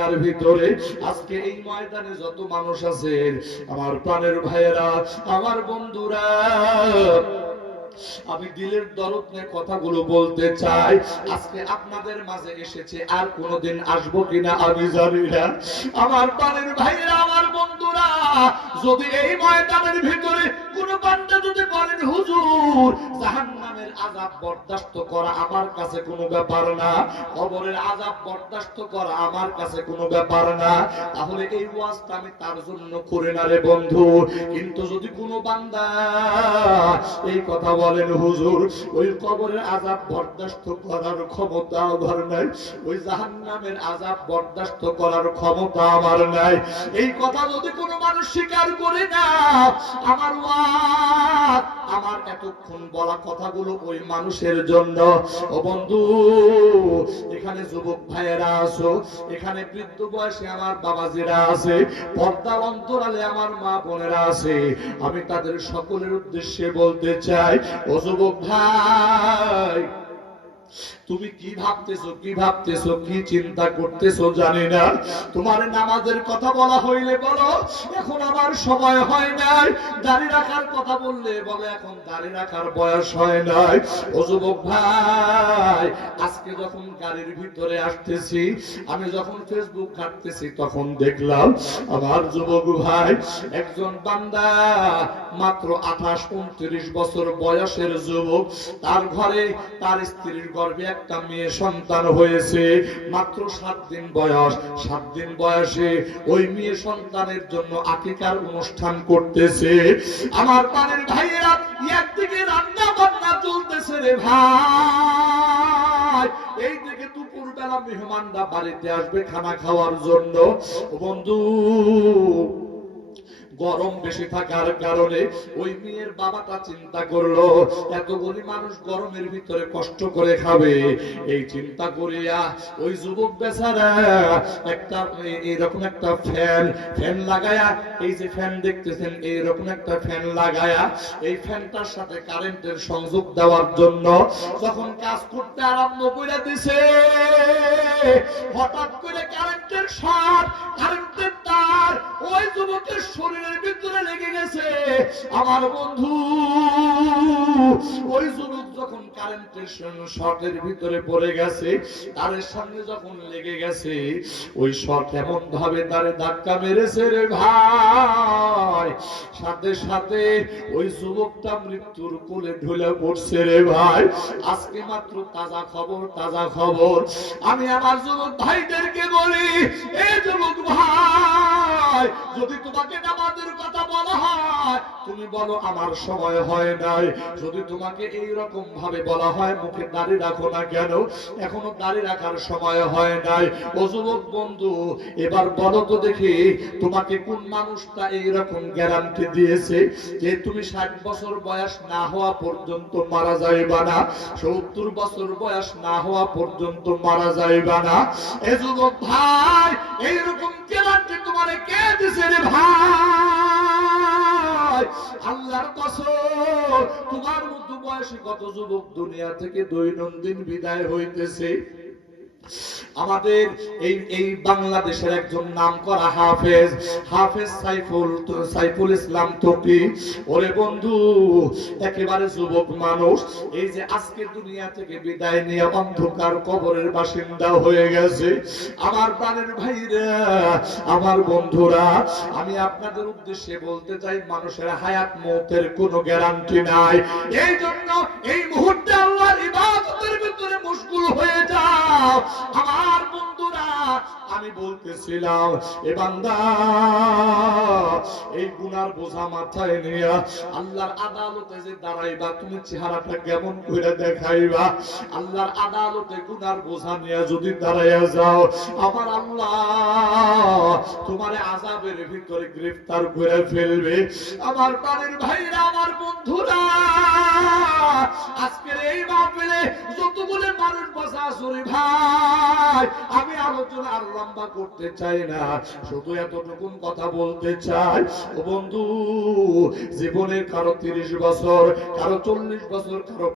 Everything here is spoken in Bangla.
তার ভিতরে আজকে এই ময়দানে যত মানুষ আছে আমার প্রাণের ভাইয়েরা আমার বন্ধুরা আমি দিলের দরদ নিয়ে কথাগুলো বলতে চাই। আজকে আপনাদের মাঝে এসেছে, আর কোনোদিন আসব কিনা আমি জানি না। আমার প্রাণের ভাইয়েরা, আমার বন্ধুরা, যদি এই ময়দানের ভিতরে কোনো বান্দা যদি বলেন, হুজুর, জাহান্নামের আযাব বরদাস্ত করা আমার কাছে কোনো ব্যাপার না। কবরের আযাব বরদাস্ত করা আমার কাছে কোনো ব্যাপার না। তাহলে এই ওয়াজটা আমি তার জন্য করে না রে বন্ধু। কিন্তু যদি কোনো বান্দা এই কথা বলেন হুজুর, ওই কবরের আজাব বরদাস্ত করার ক্ষমতা আমার নাই, ওই জাহান্নামের আজাব বরদাস্ত করার ক্ষমতা আমার নাই। এই কথা যদি কোনো মানুষ স্বীকার করে না, আমার ওয়াজ আমার এতক্ষণ বলা কথাগুলো ওই মানুষের জন্য। ও বন্ধু, এখানে যুবক ভাইয়েরা আছো, এখানে বৃদ্ধ বয়সে আমার বাবাজিরা আছে, পর্দার অন্তরালে আমার মা বোনেরা আছে। আমি তাদের সকলের উদ্দেশ্যে বলতে চাই, ও যুবক ভাই তুমি কি ভাবতেছো কি ভাবতেছো, কি চিন্তা করতেছো জানি না। তোমার নামাজের কথা বলা হইলে বলো, এখন আমার সময় হয় নাই। দাড়ি রাখার কথা বললে বলো, এখন দাড়ি রাখার বয়স হয় নাই। ও যুবক ভাই, আজকে যখন গাড়ির ভিতরে আসতেছি, আমি যখন ফেসবুক ঘাটতেছি, তখন দেখলাম আমার যুবক ভাই একজন বান্দা, মাত্র আঠাশ, উনত্রিশ বছর বয়সের যুবক। তার ঘরে তার স্ত্রীর গর্ভে একটা মেয়ে সন্তান হয়েছে, মাত্র সাত দিন বয়স। সাত দিন বয়সে ওই মেয়ে সন্তানের জন্য আকিকার অনুষ্ঠান করতেছে। আমার পানের ভাইয়েরা, একদিকে রান্না বান্না চলতেছে রে ভাই। এই দিকে দুপুর বেলা মেহমানরা বাড়িতে আসবে খানা খাওয়ার জন্য। বন্ধু গরম বেশি থাকার কারণে ওই মেয়ের বাবাটা চিন্তা করল, এতগুলি মানুষ গরমের ভিতরে কষ্ট করে খাবে। এই চিন্তা করিয়া ওই যুবক বেচারা একটা এইরকম একটা ফ্যান ফ্যান লাগায়া, এই যে ফ্যান দেখতেছেন এইরকম একটা ফ্যান লাগায়া, এই ফ্যানটার সাথে কারেন্টের সংযোগ দেওয়ার জন্য যখন কাজ করতে আরম্ভ করে দিছে, হঠাৎ করে কারেন্টের শর্ট আমার বন্ধু, ওই যুবক যখন কারেন্টের শর্টের ভিতরে পড়ে গেছে তারের সঙ্গে যখন লেগে গেছে, ওই শর্ট এমন ভাবে তারে ধাক্কা মেরেছে রে ভাই। সাথে সাথে ওই যুবকটা মৃত্যুর কোলে ঢলে পড়ছে রে ভাই। আজকে মাত্র তাজা খবর তাজা খবর। আমি আমার যুবক ভাইদেরকে বলি এই যুবক ভাই, যদি তোমাকে নামাজের কথা বলা হয় তুমি বলো আমার সময় হয় নাই। যদি তোমাকে এই রকম ভাবে বলা হয়, মুখে দাড়ি রাখো না কেন? এখনও দাড়ি রাখার সময় হয় নাই। ও যুবক বন্ধু, এবার বলো তো দেখি, তোমাকে কোন মানুষটা এই রকম গ্যারান্টি দিয়েছে যে তুমি ষাট বছর বয়স না হওয়া পর্যন্ত মারা যাইবা না? সত্তর বছর বয়স না হওয়া পর্যন্ত মারা যাইবা না? এ যুবক ভাই, এইরকম তোমার মতো বয়সে কত যুবক দুনিয়া থেকে দৈনন্দিন বিদায় হইতেছে? আমাদের এই এই বাংলাদেশের একজন নাম করা হাফেজ হাফেজ সাইফুল সাইফুল ইসলাম তকি ওরে বন্ধু, একেবারে যুবক মানুষ, এই যে আজকে দুনিয়া থেকে বিদায় নিয়ে অন্ধকার কবরের বাসিন্দা হয়ে গেছে। আমার প্রাণের ভাইরা, আমার বন্ধুরা, আমি আপনাদের উদ্দেশ্যে বলতে চাই, মানুষের হায়াত মৌতের কোনো গ্যারান্টি নাই। এই জন্য এই আমার বন্ধুরা, আমি বলতেছিলাম, এ বান্দা, এই গুনার বোঝা মাথায় নিয়ে আল্লাহর আদালতে যে দাঁড়াইবা, তুমি চেহারাটা কেমন করে দেখাইবা? আল্লাহর আদালতে গুনার বোঝা নিয়ে যদি দাঁড়াইয়া যাও, আমার আল্লাহ তোমার আজাবের ভিতরে গ্রেফতার করে ফেলবে। আমার প্রাণের ভাইরা, আমার বন্ধুরা আজকের এই মাহফিলে যতগুলো মানুষ বসা আসরে ভাই, আমি আলোচনা আর লম্বা করতে চাই না, শুধু এতটুকুন কথা বলতে চাই। ও বন্ধু জীবনের কারও তিরিশ বছর, কারও চল্লিশ বছর, কারও